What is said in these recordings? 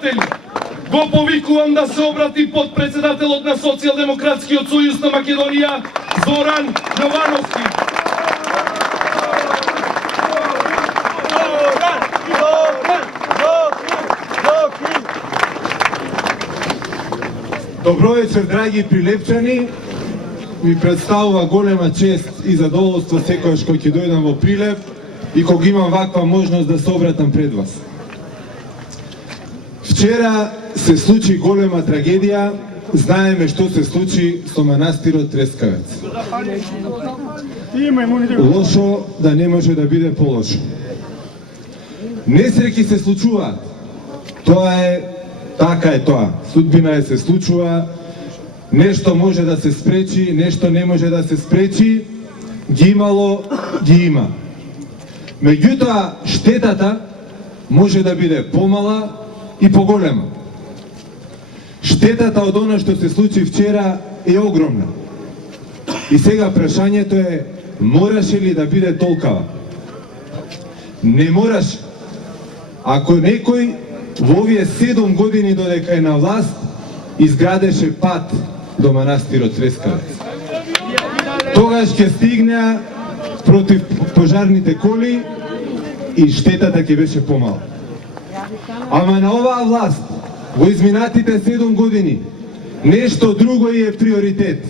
пријатели, го повикувам да се обрати подпредседателот на Социјалдемократскиот сојуз на Македонија, Зоран Јовановски. Добро вечер, драги Прилепчани. Ми представува голема чест и задоволство секојаш кој ќе дојдам во Прилеп и кога имам ваква можност да се обратам пред вас. Вчера се случи голема трагедија, знаеме што се случи со манастирот Трескавец. Лошо да не може да биде полошо. Несреќи се случуваат. Тоа е, така е тоа. Судбина е се случува, нешто може да се спречи, нешто не може да се спречи, ги имало, ги има. Меѓутоа, штетата може да биде помала и поголема. Штетата од она што се случи вчера е огромна. И сега прашањето е, мораше ли да биде толкава? Не мораше. Ако некој во овие 7 години додека е на власт, изградеше пат до манастирот Трескавец. Тогаш ќе стигнеа против пожарните коли и штетата ќе беше помала. Ама на оваа власт, во изминатите 7 години, нешто друго е приоритет.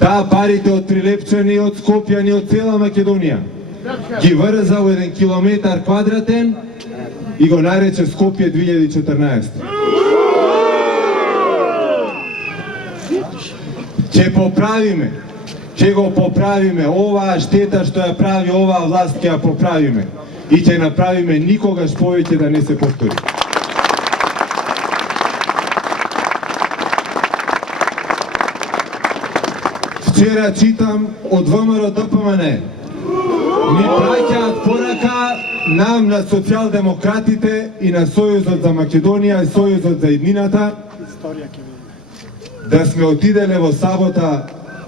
Таа парите од Прилепчани, од Скопјани, од цела Македонија ги врза во 1 километар квадратен и го нарече Скопје 2014. Ќе поправиме, ќе го поправиме, оваа штета што ја прави оваа власт ќе ја поправиме и ќе направиме никогаш повеќе да не се повтори. Вчера читам од ВМРО ДПМН, ни праќаат порака нам на социјалдемократите и на Сојузот за Македонија и Сојузот за еднината да сме отиделе во сабота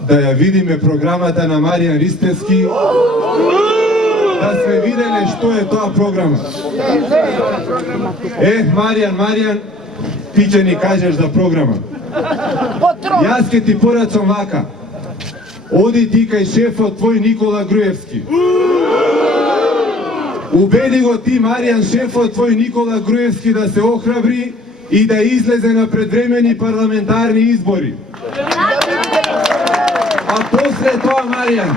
да ја видиме програмата на Маријан Ристевски, да сме виделе што е тоа програма. Маријан, ти ќе ни кажеш за програма. Јас ќе ти порачам вака. Оди ти кај шефот твој Никола Груевски. Убеди го ти, Маријан, шефот твој Никола Груевски да се охрабри и да излезе на предвремени парламентарни избори. А после тоа, Маријан,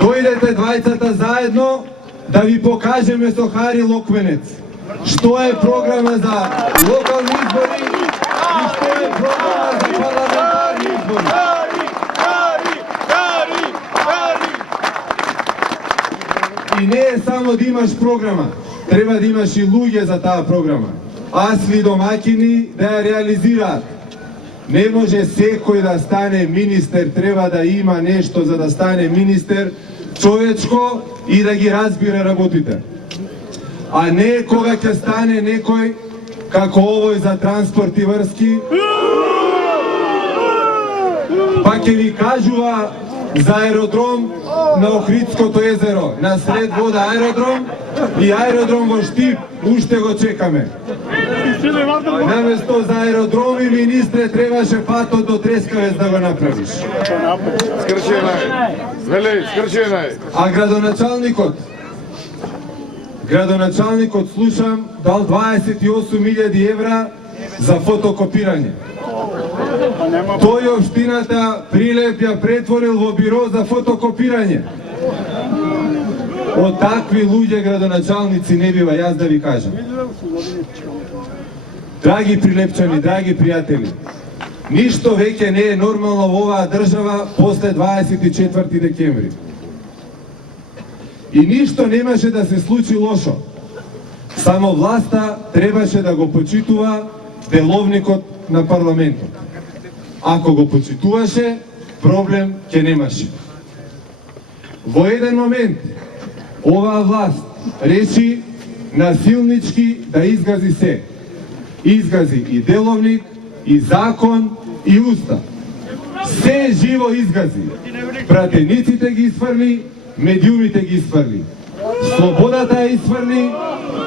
дојдете двајцата заедно да ви покажеме со Хари Локвенец што е програма за локални избори и што е програма за парламентарни избори. И не е само да имаш програма, треба да имаш и луѓе за таа програма. Асли домаќини да ја реализираат. Не може секој да стане министер, треба да има нешто за да стане министер, човечко и да ги разбира работите. А не кога ќе стане некој како овој за транспорт и врски, па ќе ви кажува за аеродром на Охридското езеро, на сред вода аеродром и аеродром во Штип, уште го чекаме. Наместо за аеродроми, министре, требаше патот до Трескавец да го направиш. Скрченај. А градоначалникот слушам дал 28.000 евра за фотокопирање. Тој општината Прилеп ја претворил во биро за фотокопирање. Од такви луѓе градоначалници не бива, јас да ви кажам. Драги Прилепчани, драги пријатели, ништо веќе не е нормално во оваа држава после 24 декември. И ништо немаше да се случи лошо. Само власта требаше да го почитува деловникот на парламентот. Ако го почитуваше, проблем ќе немаше. Во еден момент, оваа власт реши насилнички да изгази се. Изгази и деловник, и закон, и устав. Се живо изгази. Пратениците ги изфрли, медиумите ги изфрли. Слободата ја изфрли,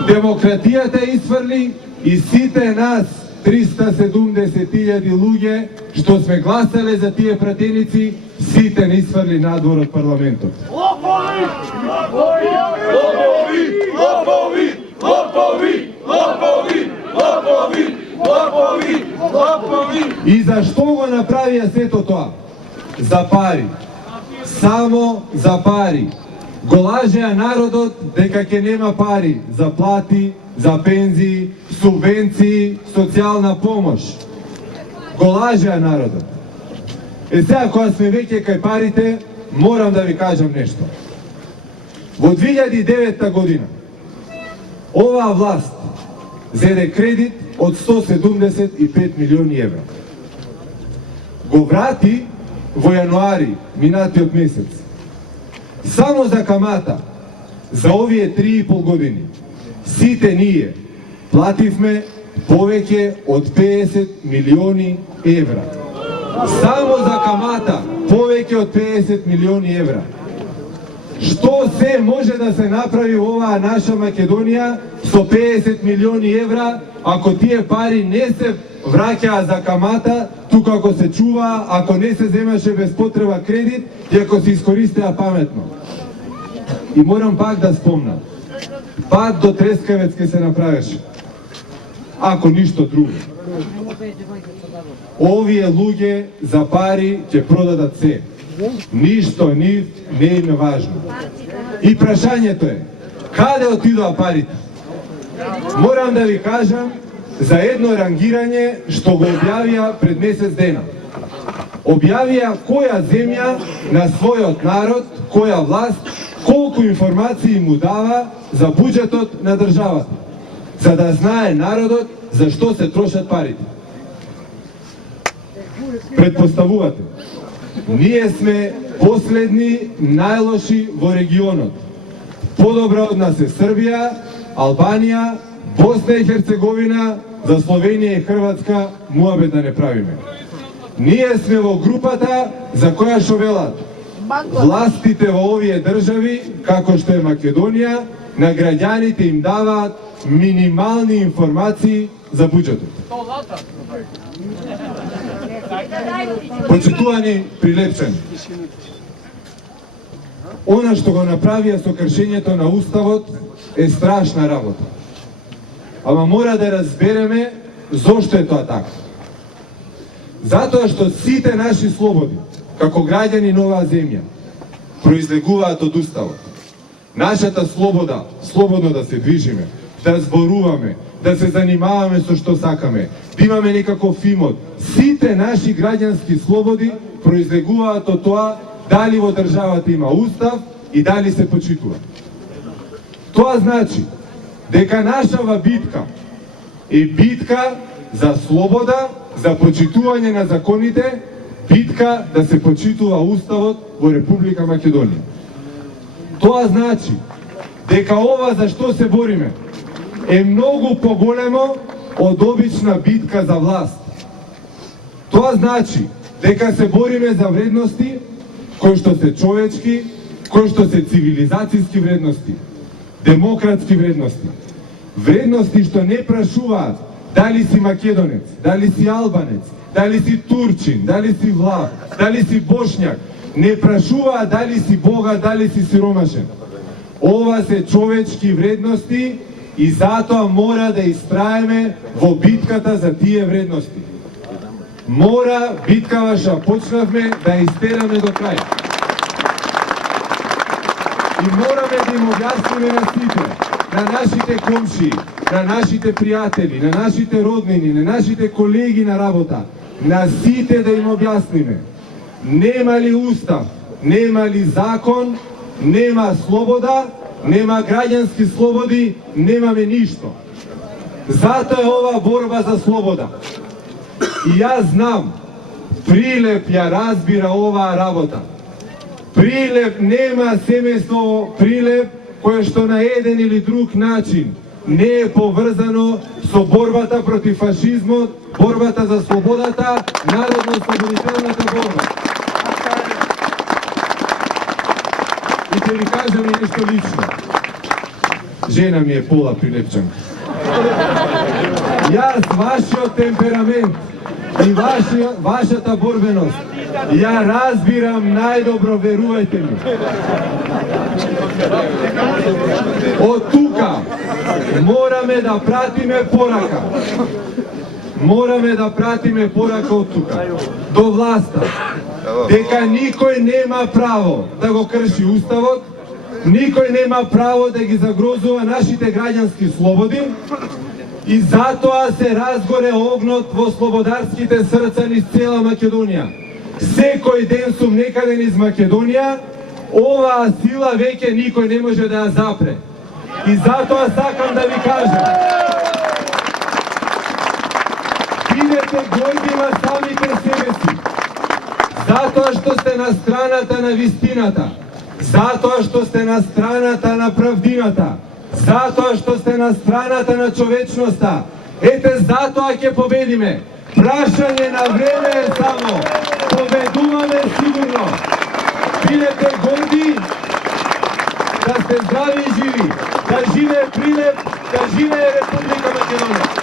демократијата изфрли и сите нас 370.000 луѓе што сме гласале за тие пратеници, сите не изфрли надвор од парламентот. Лопови! Лопови! Лопови! Лопови! Лопови! Лопови! Лопови! И зашто го направија сето тоа? За пари. Само за пари. Го лажеа народот дека ќе нема пари за плати, за пензии, субвенции, социјална помош. Го лажеа народот. Сега кога сме веќе кај парите, морам да ви кажам нешто. Во 2009 година оваа власт зеде кредит од 175 милиони евра. Го врати во јануари минатиот месец. Само за камата за овие 3,5 години сите ние плативме повеќе од 50 милиони евра. Само за камата повеќе од 50 милиони евра. Што се може да се направи во оваа наша Македонија со 50 милиони евра, ако тие пари не се враќаа за камата, тука ако се чува, ако не се земаше без потреба кредит и ако се искористеа паметно. И морам пак да спомнам, пат до Трескавец ке се направеше, ако ништо друго. Овие луѓе за пари ќе продадат се. Ништо нив не им е важно. И прашањето е, каде отидоа парите? Морам да ви кажам за едно рангирање што го објавија пред месец дена. Објавија која земја на својот народ, која власт, колку информации му дава за буџетот на државата, за да знае народот за што се трошат парите. Предпоставувате, ние сме последни најлоши во регионот. Подобра од нас е Србија, Албанија, Босна и Херцеговина, за Словенија и Хрватска муабет да не правиме. Ние сме во групата за која што велат властите во овие држави, како што е Македонија, на граѓаните им даваат минимални информации за буџетот. Почитувани прилепчани, она што го направија со кршењето на Уставот е страшна работа. Ама мора да разбереме зошто е тоа така. Затоа што сите наши слободи, како граѓани на оваа земја, произлегуваат од Уставот. Нашата слобода, слободно да се движиме, да зборуваме, да се занимаваме со што сакаме, да имаме некаков имот. Сите наши граѓански слободи произлегуваат од тоа дали во државата има Устав и дали се почитува. Тоа значи дека нашава битка е битка за слобода, за почитување на законите, битка да се почитува Уставот во Република Македонија. Тоа значи дека ова за што се бориме е многу поголемо од обична битка за власт. Тоа значи дека се бориме за вредности кои што се човечки, кои што се цивилизацијски вредности, демократски вредности. Вредности што не прашуваат дали си македонец, дали си албанец, дали си турчин, дали си влах, дали си бошњак. Не прашуваат дали си богат, дали си сиромашен. Ова се човечки вредности и затоа мора да истраеме во битката за тие вредности. Мора биткава што почнавме да истераме до крај. И мораме да им објасниме на сите, на нашите комшии, на нашите пријатели, на нашите роднини, на нашите колеги на работа, на сите да им објасниме. Нема ли устав, нема ли закон, нема слобода, нема граѓански слободи, немаме ништо. Затоа е ова борба за слобода. И јас знам, Прилеп ја разбира оваа работа. Прилеп нема семејство Прилеп кое што на еден или друг начин не е поврзано со борбата против фашизмот, борбата за слободата, народно-слободителната борба. И ќе ви кажам и нешто лично. жена ми е пола Прилепчанка. Јас вашиот темперамент и вашата борбеност ја разбирам најдобро, верувајте ми. Од тука мораме да пратиме порака. Мораме да пратиме порака од тука до власта, дека никој нема право да го крши уставот, никој нема право да ги загрозува нашите граѓански слободи и затоа се разгоре огнот во слободарските срца низ цела Македонија. Секој ден сум некаде низ Македонија, оваа сила веќе никој не може да ја запре. И затоа сакам да ви кажам, бидете гордива самите себе си, затоа што сте на страната на вистината, затоа што сте на страната на правдината, затоа што сте на страната на човечноста. Ете, затоа ќе победиме. Прашање на време е само. Победуваме сигурно. Бидете горди, да сте здрави и живи. Да живее Прилеп, да живее Република Македонија.